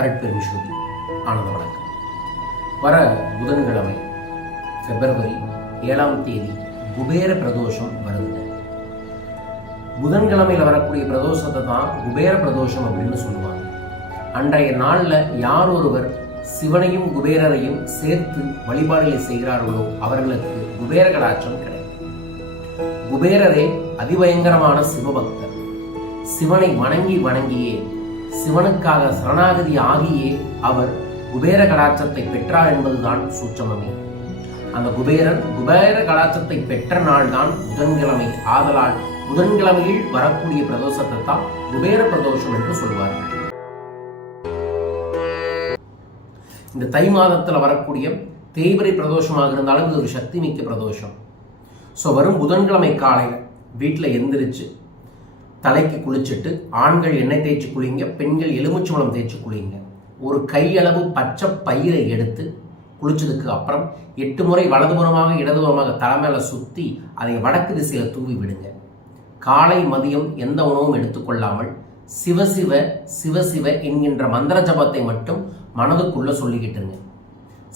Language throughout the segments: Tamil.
அருட்பெருமிஷோதி ஆனந்த வணக்கம். வர புதன்கிழமை பிப்ரவரி ஏழாம் தேதி குபேர பிரதோஷம் வருது. புதன்கிழமையில் வரக்கூடிய பிரதோஷத்தை தான் குபேர பிரதோஷம் அப்படின்னு சொல்லுவாங்க. அன்றைய நாளில் யார் ஒருவர் சிவனையும் குபேரரையும் சேர்த்து வழிபாடுகளை செய்கிறார்களோ அவர்களுக்கு குபேர கடாட்சம் கிடைக்கும். குபேரரே அதிபயங்கரமான சிவபக்தர். சிவனை வணங்கி வணங்கியே சிவனுக்காக சரணாகதி ஆகியே அவர் குபேர கடாட்சத்தை பெற்றார் என்பதுதான் சூட்சமமே. அந்த குபேரன் குபேர கடாட்சத்தை பெற்ற நாள் தான் புதன்கிழமை. ஆதலால் புதன்கிழமையில் வரக்கூடிய பிரதோஷத்தை தான் குபேர பிரதோஷம் என்று சொல்வார்கள். இந்த தை மாதத்தில் வரக்கூடிய தேய்பிரை பிரதோஷமாக இருந்தாலும் இது ஒரு சக்தி மிக்க பிரதோஷம். ஸோ வரும் புதன்கிழமை காலை வீட்டில் எந்திரிச்சு தலைக்கு குளிச்சுட்டு ஆண்கள் எண்ணெய் தேய்ச்சி குளிங்க பெண்கள் எலுமிச்சம்பழம் தேய்ச்சி குளிங்க. ஒரு கையளவு பச்சை பயிரை எடுத்து குளிச்சதுக்கு அப்புறம் எட்டு முறை வலதுபுறமாக இடதுபுறமாக தலைமையில சுற்றி அதை வடக்கு திசையில் தூவி விடுங்க. காலை மதியம் எந்த உணவும் எடுத்துக்கொள்ளாமல் சிவசிவ சிவசிவ என்கின்ற மந்திர ஜபத்தை மட்டும் மனதுக்குள்ள சொல்லிக்கிட்டுங்க.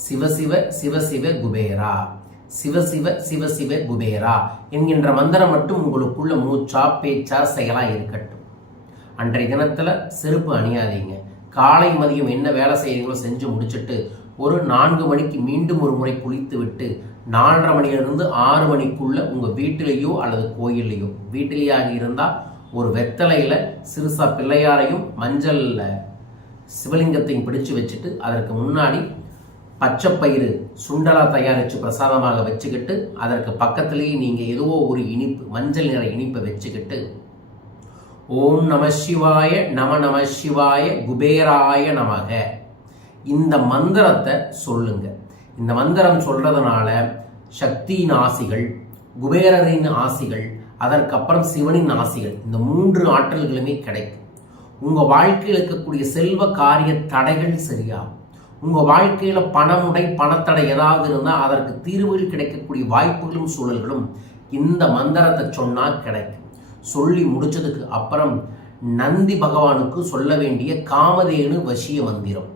சிவசிவ சிவசிவ குபேரா. சிவசிவ சிவசிவ குபேரா என்கின்ற மந்திரம் மட்டும் உங்களுக்குள்ள மூச்சா பேச்சா செயலா இருக்கட்டும். அன்றைய தினத்துல செருப்பு அணியாதீங்க. காலை மதியம் என்ன வேலை செய்யறீங்களோ செஞ்சு முடிச்சுட்டு ஒரு நான்கு மணிக்கு மீண்டும் ஒரு முறை குளித்து விட்டு நாலரை மணியிலிருந்து ஆறு மணிக்குள்ள உங்க வீட்டிலேயோ அல்லது கோயில்லையோ வீட்டிலேயாக இருந்தா ஒரு வெத்தலையில சிறுசா பிள்ளையாரையும் மஞ்சள்ல சிவலிங்கத்தையும் பிடிச்சு வச்சுட்டு அதற்கு முன்னாடி பச்சைப்பயிறு சுண்டலா தயாரித்து பிரசாதமாக வச்சுக்கிட்டு அதற்கு பக்கத்திலேயே நீங்கள் ஏதோ ஒரு இனிப்பு மஞ்சள் நிற இனிப்பை வச்சுக்கிட்டு ஓம் நம சிவாய நம நம சிவாய குபேராய நமக. இந்த மந்திரத்தை சொல்லுங்க. இந்த மந்திரம் சொல்றதுனால சக்தியின் ஆசிகள் குபேரரின் ஆசிகள் அதற்கப்புறம் சிவனின் ஆசிகள் இந்த மூன்று ஆற்றல்களுமே கிடைக்கும். உங்கள் வாழ்க்கையில் இருக்கக்கூடிய செல்வ காரிய தடைகள் சரியாகும். உங்கள் வாழ்க்கையில் பணமுடை பணத்தடை ஏதாவது இருந்தால் அதற்கு தீர்வுகள் கிடைக்கக்கூடிய வாய்ப்புகளும் சூழல்களும் இந்த மந்திரத்தை சொன்னால் கிடைக்கும். சொல்லி முடித்ததுக்கு அப்புறம் நந்தி பகவானுக்கு சொல்ல வேண்டிய காமதேனு வசிய மந்திரம்.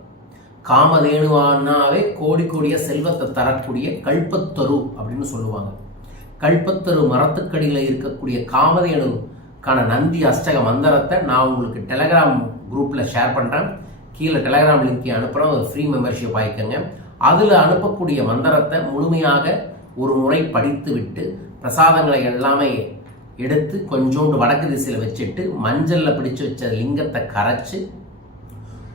காமதேனுவானாவே கோடி கோடிய செல்வத்தை தரக்கூடிய கல்பத்தரு அப்படின்னு சொல்லுவாங்க. கல்பத்தரு மரத்துக்கடியில் இருக்கக்கூடிய காமதேனுக்கான நந்தி அஷ்டக மந்திரத்தை நான் உங்களுக்கு டெலகிராம் குரூப்பில் ஷேர் பண்ணுறேன் கீழே டெலகிராம் லிங்க் அனுப்புகிறோம் ஒரு ஃப்ரீ மெம்பர்ஷிப் ஆயிக்கங்க அதில் அனுப்பக்கூடிய மந்திரத்தை முழுமையாக ஒரு முறை படித்து விட்டு பிரசாதங்களை எல்லாமே எடுத்து கொஞ்சோண்டு வடக்கு திசையில் வச்சுட்டு மஞ்சளில் பிடிச்சு வச்ச லிங்கத்தை கரைச்சி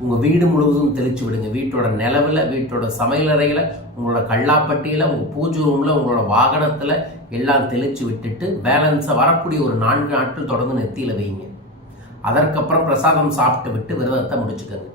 உங்கள் வீடு முழுவதும் தெளிச்சு விடுங்க. வீட்டோட நிலவில் வீட்டோட சமையலறையில் உங்களோட கல்லாப்பட்டியில் உங்கள் பூஜை ரூமில் உங்களோட வாகனத்தில் எல்லாம் தெளிச்சு விட்டுட்டு பேலன்ஸை வரக்கூடிய ஒரு நான்கு நாட்கள் தொடர்ந்து நெத்தியில் வைங்க. அதற்கப்புறம் பிரசாதம் சாப்பிட்டு விட்டு விரதத்தை முடிச்சுக்கோங்க.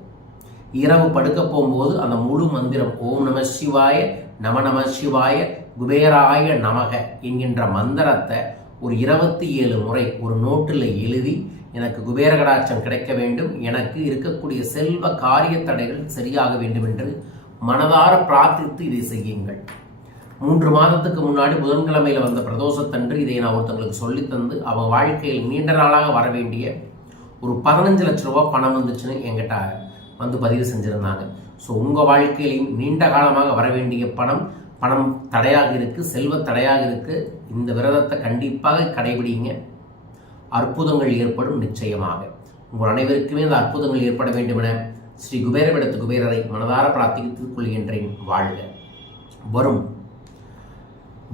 இரவு படுக்க போகும்போது அந்த முழு மந்திரம் ஓம் நம சிவாய நம நம சிவாய குபேராய நமக என்கின்ற மந்திரத்தை ஒரு இருபத்தி ஏழு முறை ஒரு நோட்டில் எழுதி எனக்கு குபேர கடாட்சம் கிடைக்க வேண்டும். எனக்கு இருக்கக்கூடிய செல்வ காரிய தடைகள் சரியாக வேண்டும் என்று மனதார பிரார்த்தித்து இதை செய்யுங்கள். மூன்று மாதத்துக்கு முன்னாடி புதன்கிழமையில் வந்த பிரதோஷத்தன்று இதை நான் ஒருத்தங்களுக்கு சொல்லித்தந்து அவங்க வாழ்க்கையில் நீண்ட நாளாக வர வேண்டிய ஒரு பதினஞ்சு லட்ச ரூபா பணம் வந்துச்சுன்னு என்கிட்ட வந்து பதிவு செஞ்சுருந்தாங்க. ஸோ உங்கள் வாழ்க்கையிலையும் நீண்ட காலமாக வர வேண்டிய பணம் பணம் தடையாக இருக்குது செல்வ தடையாக இருக்குது இந்த விரதத்தை கண்டிப்பாக கடைபிடிங்க. அற்புதங்கள் ஏற்படும் நிச்சயமாக. உங்கள் அனைவருக்குமே இந்த அற்புதங்கள் ஏற்பட வேண்டும் என ஸ்ரீ குபேரவிடத்து குபேரரை மனதார பிரார்த்தித்துக் கொள்கின்றேன் வாழ்க. வரும்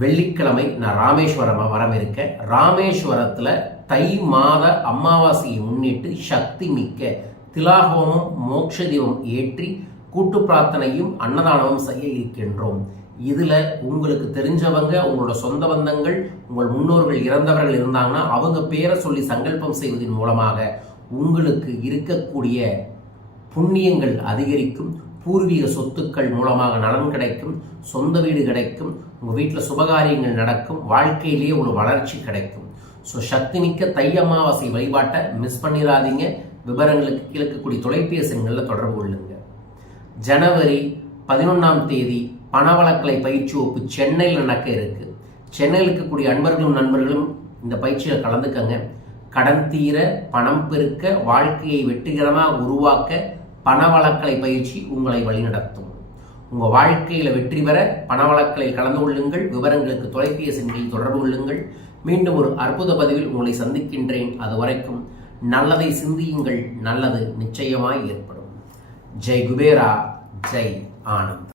வெள்ளிக்கிழமை நான் ராமேஸ்வரமாக வரம் இருக்கேன் ராமேஸ்வரத்தில் தை மாத அமாவாசையை முன்னிட்டு சக்தி மிக்க திலாகோமம் மோட்ச தீபம் ஏற்றி கூட்டு பிரார்த்தனையும் அன்னதானமும் செய்ய இருக்கின்றோம். இதில் உங்களுக்கு தெரிஞ்சவங்க உங்களோட சொந்த பந்தங்கள் உங்கள் முன்னோர்கள் இறந்தவர்கள் இருந்தாங்கன்னா அவங்க பேரை சொல்லி சங்கல்பம் செய்வதன் மூலமாக உங்களுக்கு இருக்கக்கூடிய புண்ணியங்கள் அதிகரிக்கும் பூர்வீக சொத்துக்கள் மூலமாக நலன் கிடைக்கும் சொந்த வீடு கிடைக்கும் உங்கள் வீட்டில் சுபகாரியங்கள் நடக்கும் வாழ்க்கையிலேயே ஒரு வளர்ச்சி கிடைக்கும். ஸோ சக்தி மிக்க தை அமாவாசை வழிபாட்டை மிஸ் பண்ணிடாதீங்க. விவரங்களுக்கு கீழக்கக்கூடிய தொலைபேசி எண்களில் தொடர்பு கொள்ளுங்க. ஜனவரி பதினொன்றாம் தேதி பணவளக்கலை பயிற்சி வகுப்பு சென்னையில் நடக்க இருக்கு. சென்னையில் இருக்கக்கூடிய அன்பர்களும் நண்பர்களும் இந்த பயிற்சியில் கலந்துக்கங்க. கடன் தீர பணம் பெருக்க வாழ்க்கையை வெற்றிகரமாக உருவாக்க பணவளக்கலை பயிற்சி உங்களை வழிநடத்தும். உங்கள் வாழ்க்கையில் வெற்றி பெற பணவளக்கலில் கலந்து கொள்ளுங்கள். விவரங்களுக்கு தொலைபேசி தொடர்பு கொள்ளுங்கள். மீண்டும் ஒரு அற்புத பதிவில் உங்களை சந்திக்கின்றேன். அது வரைக்கும் நல்லதை சிந்தியுங்கள் நல்லது நிச்சயமாய் ஏற்படும். ஜெய் குபேரா ஜெய் ஆனந்த்.